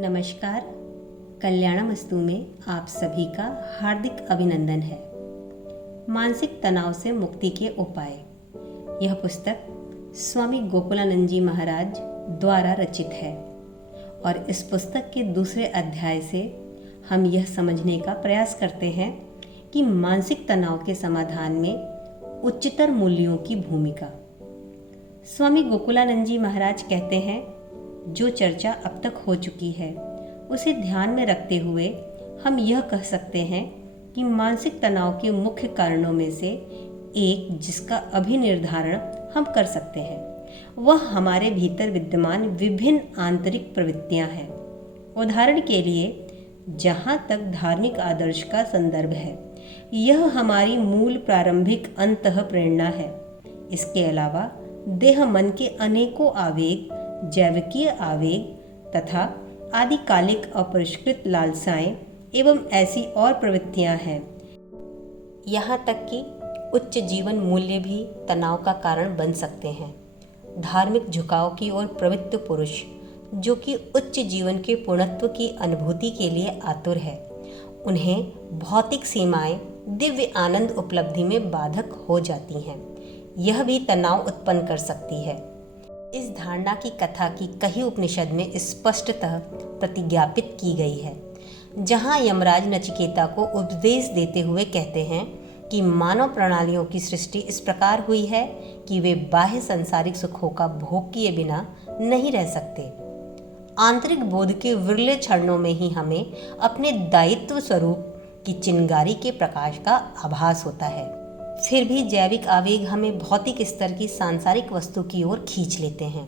नमस्कार। कल्याणमस्तु में आप सभी का हार्दिक अभिनंदन है। मानसिक तनाव से मुक्ति के उपाय, यह पुस्तक स्वामी गोकुलानंद जी महाराज द्वारा रचित है और इस पुस्तक के दूसरे अध्याय से हम यह समझने का प्रयास करते हैं कि मानसिक तनाव के समाधान में उच्चतर मूल्यों की भूमिका। स्वामी गोकुलानंद जी महाराज कहते हैं, जो चर्चा अब तक हो चुकी है उसे ध्यान में रखते हुए हम यह कह सकते हैं कि मानसिक तनाव के मुख्य कारणों में से एक जिसका अभिनिर्धारण हम कर सकते हैं वह हमारे भीतर विद्यमान विभिन्न आंतरिक प्रवृत्तियां हैं। उदाहरण के लिए, जहाँ तक धार्मिक आदर्श का संदर्भ है, यह हमारी मूल प्रारंभिक अंतः प्रेरणा है। इसके अलावा देह मन के अनेकों आवेग, जैविकीय आवेग तथा आदिकालिक अपरिष्कृत लालसाएं एवं ऐसी और प्रवृत्तियां हैं। यहाँ तक कि उच्च जीवन मूल्य भी तनाव का कारण बन सकते हैं। धार्मिक झुकाव की ओर प्रवृत्त पुरुष, जो कि उच्च जीवन के पूर्णत्व की अनुभूति के लिए आतुर है, उन्हें भौतिक सीमाएं दिव्य आनंद उपलब्धि में बाधक हो जाती हैं। यह भी तनाव उत्पन्न कर सकती है। इस धारणा की कथा की कही उपनिषद में स्पष्टतः प्रतिज्ञापित की गई है, जहाँ यमराज नचिकेता को उपदेश देते हुए कहते हैं कि मानव प्रणालियों की सृष्टि इस प्रकार हुई है कि वे बाह्य सांसारिक सुखों का भोग किए बिना नहीं रह सकते। आंतरिक बोध के विरले क्षणों में ही हमें अपने दायित्व स्वरूप की चिंगारी के प्रकाश का आभास होता है। फिर भी जैविक आवेग हमें भौतिक स्तर की सांसारिक वस्तु की ओर खींच लेते हैं।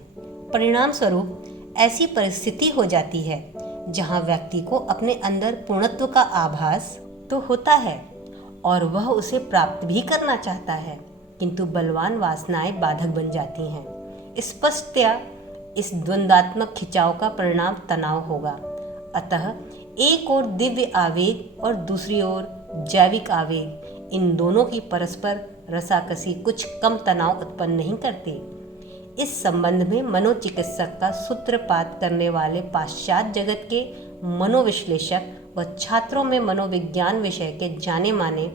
परिणाम स्वरूप ऐसी परिस्थिति हो जाती है जहां व्यक्ति को अपने अंदर पूर्णत्व का आभास तो होता है और वह उसे प्राप्त भी करना चाहता है, किंतु बलवान वासनाएं बाधक बन जाती हैं। स्पष्टतया इस द्वंद्वात्मक खिंचाव का परिणाम तनाव होगा। अतः एक ओर दिव्य आवेग और दूसरी ओर जैविक आवेग, इन दोनों की परस्पर रसाकसी कुछ कम तनाव उत्पन्न नहीं करती। इस संबंध में मनोचिकित्सक का सूत्रपात करने वाले पाश्चात्य जगत के मनोविश्लेषक व छात्रों में मनोविज्ञान विषय के जाने माने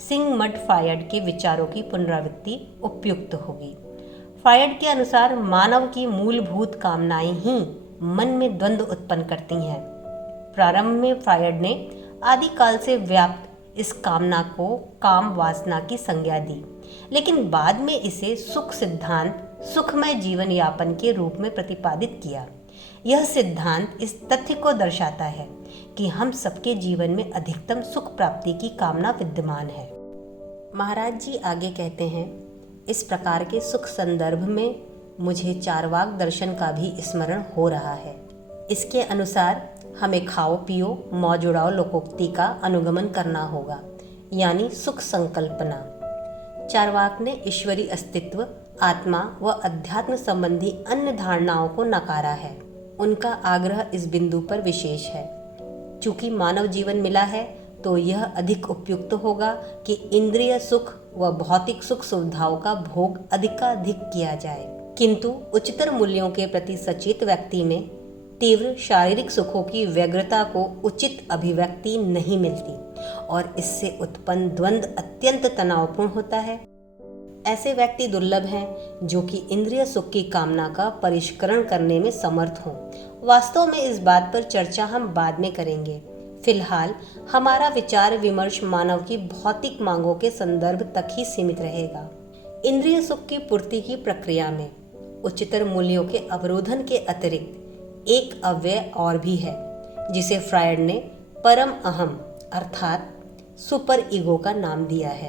सिगमंड फ्रायड के विचारों की पुनरावृत्ति उपयुक्त होगी। फ्रायड के अनुसार मानव की मूलभूत कामनाएं ही मन में द्वंद्व उत्पन्न करती हैं। प्रारंभ में फ्रायड ने आदिकाल से व्याप्त इस कामना को काम वासना की संज्ञा दी, लेकिन बाद में इसे सुख सिद्धांत, सुखमय जीवन यापन के रूप में प्रतिपादित किया। यह सिद्धांत इस तथ्य को दर्शाता है कि हम सबके जीवन में अधिकतम सुख प्राप्ति की कामना विद्यमान है। महाराज जी आगे कहते हैं, इस प्रकार के सुख संदर्भ में मुझे चारवाक दर्शन का भी स्मरण हो रहा है। इसके अनुसार हमें खाओ पियो मौज उड़ाओ लोकोक्ति का अनुगमन करना होगा, यानी सुख संकल्पना। चारवाक ने ईश्वरीय अस्तित्व, आत्मा व अध्यात्म संबंधी अन्य धारणाओं को नकारा है। उनका आग्रह इस बिंदु पर विशेष है, चूंकि मानव जीवन मिला है तो यह अधिक उपयुक्त होगा कि इंद्रिय सुख व भौतिक सुख सुविधाओं का भोग अधिकाधिक किया जाए, किंतु उच्चतर मूल्यों के प्रति सचेत व्यक्ति में तीव्र शारीरिक सुखों की व्यग्रता को उचित अभिव्यक्ति नहीं मिलती और इससे उत्पन्न द्वंद्व अत्यंत तनावपूर्ण होता है। ऐसे व्यक्ति दुर्लभ हैं जो कि इंद्रिय सुख की कामना का परिष्करण करने में समर्थ हों। वास्तव में इस बात पर चर्चा हम बाद में करेंगे। फिलहाल हमारा विचार विमर्श मानव की भौतिक मांगों के संदर्भ तक ही सीमित रहेगा। इंद्रिय सुख की पूर्ति की प्रक्रिया में उच्चतर मूल्यों के अवरोधन के अतिरिक्त एक अव्यय और भी है, जिसे फ्रायड ने परम अहम अर्थात सुपर ईगो का नाम दिया है।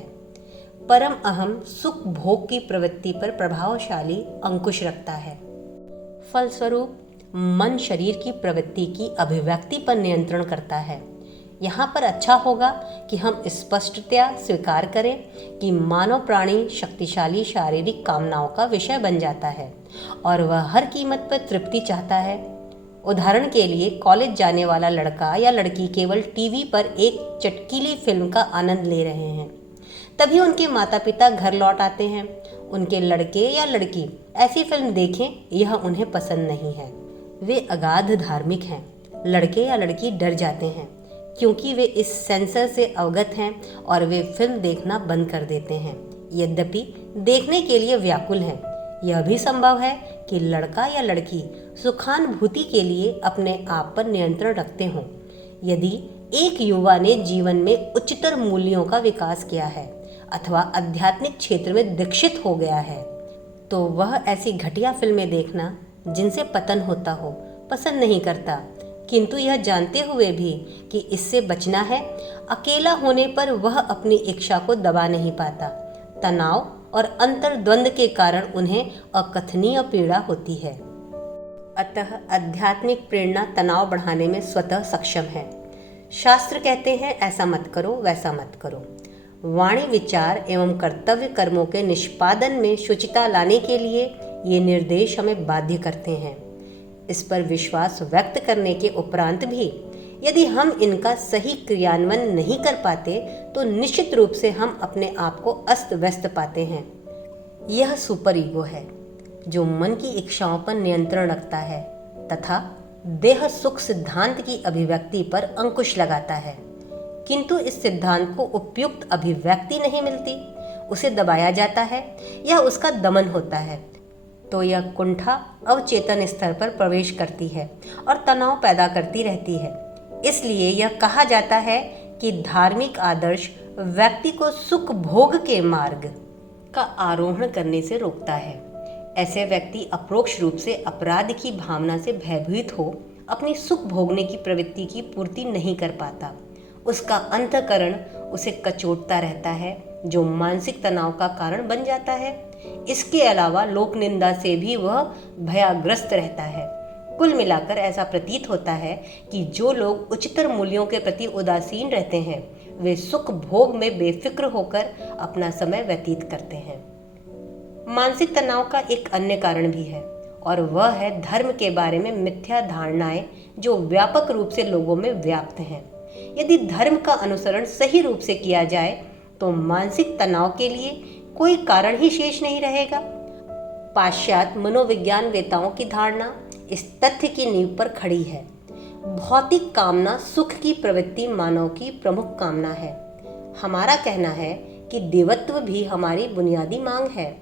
परम अहम सुख भोग की प्रवृत्ति पर प्रभावशाली अंकुश रखता है। फलस्वरूप मन शरीर की प्रवृत्ति की अभिव्यक्ति पर नियंत्रण करता है। यहाँ पर अच्छा होगा कि हम स्पष्टतया स्वीकार करें कि मानव प्राणी शक्तिशाली शारीरिक कामनाओं का विषय बन जाता है और वह हर कीमत पर तृप्ति चाहता है। उदाहरण के लिए, कॉलेज जाने वाला लड़का या लड़की केवल टीवी पर एक चटकीली फिल्म का आनंद ले रहे हैं, तभी उनके माता पिता घर लौट आते हैं। उनके लड़के या लड़की ऐसी फिल्म देखें, यह उन्हें पसंद नहीं है। वे अगाध धार्मिक हैं, लड़के या लड़की डर जाते हैं क्योंकि वे इस सेंसर से अवगत हैं और वे फिल्म देखना बंद कर देते हैं, यद्यपि देखने के लिए व्याकुल हैं। यह भी संभव है कि लड़का या लड़की सुखानुभूति के लिए अपने आप पर नियंत्रण रखते हों। यदि एक युवा ने जीवन में उच्चतर मूल्यों का विकास किया है अथवा आध्यात्मिक क्षेत्र में दीक्षित हो गया है, तो वह ऐसी घटिया फिल्में देखना जिनसे पतन होता हो पसंद नहीं करता, किंतु यह जानते हुए भी कि इससे बचना है, अकेला होने पर वह अपनी इच्छा को दबा नहीं पाता। तनाव और अंतर्द्वंद के कारण उन्हें अकथनीय पीड़ा होती है। अतः आध्यात्मिक प्रेरणा तनाव बढ़ाने में स्वतः सक्षम है। शास्त्र कहते हैं ऐसा मत करो, वैसा मत करो। वाणी, विचार एवं कर्तव्य कर्मों के निष्पादन में शुचिता लाने के लिए ये निर्देश हमें बाध्य करते हैं। इस पर विश्वास व्यक्त करने के उपरांत भी यदि हम इनका सही क्रियान्वयन नहीं कर पाते तो निश्चित रूप से हम अपने आप को अस्त व्यस्त पाते हैं। यह सुपर ईगो है जो मन की इच्छाओं पर नियंत्रण रखता है तथा देह सुख सिद्धांत की अभिव्यक्ति पर अंकुश लगाता है, किंतु इस सिद्धांत को उपयुक्त अभिव्यक्ति नहीं मिलती, उसे दबाया जाता है या उसका दमन होता है, तो यह कुंठा अवचेतन स्तर पर प्रवेश करती है और तनाव पैदा करती रहती है। इसलिए यह कहा जाता है कि धार्मिक आदर्श व्यक्ति को सुख भोग के मार्ग का आरोहण करने से रोकता है। ऐसे व्यक्ति अप्रोक्ष रूप से अपराध की भावना से भयभीत हो अपनी सुख भोगने की प्रवृत्ति की पूर्ति नहीं कर पाता। उसका अंतःकरण उसे कचोटता रहता है, जो मानसिक तनाव का कारण बन जाता है। इसके अलावा लोक निंदा से भी वह भयग्रस्त रहता है। कुल मिलाकर ऐसा प्रतीत होता है कि जो लोग उच्चतर मूल्यों के प्रति उदासीन रहते हैं वे सुख भोग में बेफिक्र होकर अपना समय व्यतीत करते हैं। मानसिक तनाव का एक अन्य कारण भी है और वह है धर्म के बारे में मिथ्या धारणाएं जो व्यापक रूप से लोगों में व्याप्त हैं। यदि धर्म का अनुसरण सही रूप से किया जाए तो मानसिक तनाव के लिए कोई कारण ही शेष नहीं रहेगा। पाश्चात्य मनोविज्ञानवेताओं की धारणा इस तथ्य की नींव पर खड़ी है। भौतिक कामना सुख की प्रवृत्ति मानव की प्रमुख कामना है। हमारा कहना है कि देवत्व भी हमारी बुनियादी मांग है।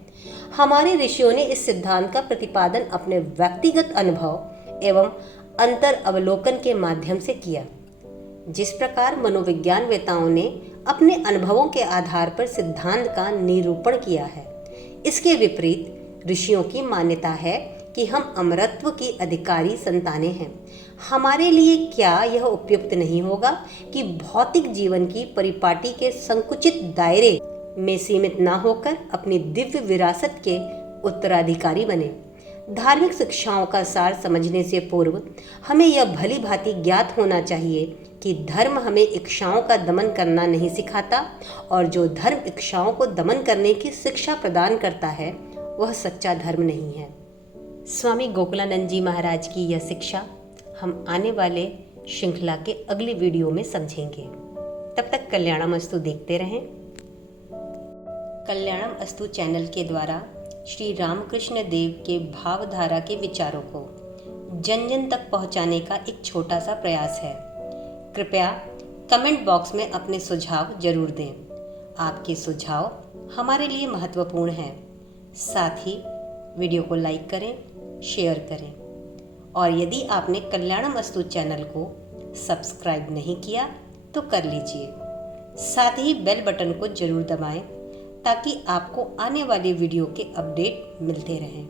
हमारे ऋषियों ने इस सिद्धांत का प्रतिपादन अपने व्यक्तिगत अनुभव एवं अंतर अवलोकन के माध्यम से किया। जिस प्रकार मनोविज्ञानवेताओं ने अपने अनुभवों के आधार पर सिद्धांत का निरूपण किया है, इसके विपरीत ऋषियों की मान्यता है कि हम अमरत्व की अधिकारी संतानें हैं। हमारे लिए क्या यह उपयुक्त नहीं होगा कि भौतिक जीवन की परिपाटी के संकुचित दायरे में सीमित ना होकर अपनी दिव्य विरासत के उत्तराधिकारी बने। धार्मिक शिक्षाओं का सार समझने से पूर्व हमें यह भली भांति ज्ञात होना चाहिए कि धर्म हमें इच्छाओं का दमन करना नहीं सिखाता और जो धर्म इच्छाओं को दमन करने की शिक्षा प्रदान करता है वह सच्चा धर्म नहीं है। स्वामी गोकुलानंद जी महाराज की यह शिक्षा हम आने वाले श्रृंखला के अगले वीडियो में समझेंगे। तब तक कल्याणमस्तु देखते रहें। कल्याणमस्तु चैनल के द्वारा श्री रामकृष्ण देव के भावधारा के विचारों को जन जन तक पहुंचाने का एक छोटा सा प्रयास है। कृपया कमेंट बॉक्स में अपने सुझाव जरूर दें। आपके सुझाव हमारे लिए महत्वपूर्ण हैं। साथ ही वीडियो को लाइक करें, शेयर करें और यदि आपने कल्याणमस्तु चैनल को सब्सक्राइब नहीं किया तो कर लीजिए। साथ ही बेल बटन को जरूर दबाएं ताकि आपको आने वाली वीडियो के अपडेट मिलते रहें।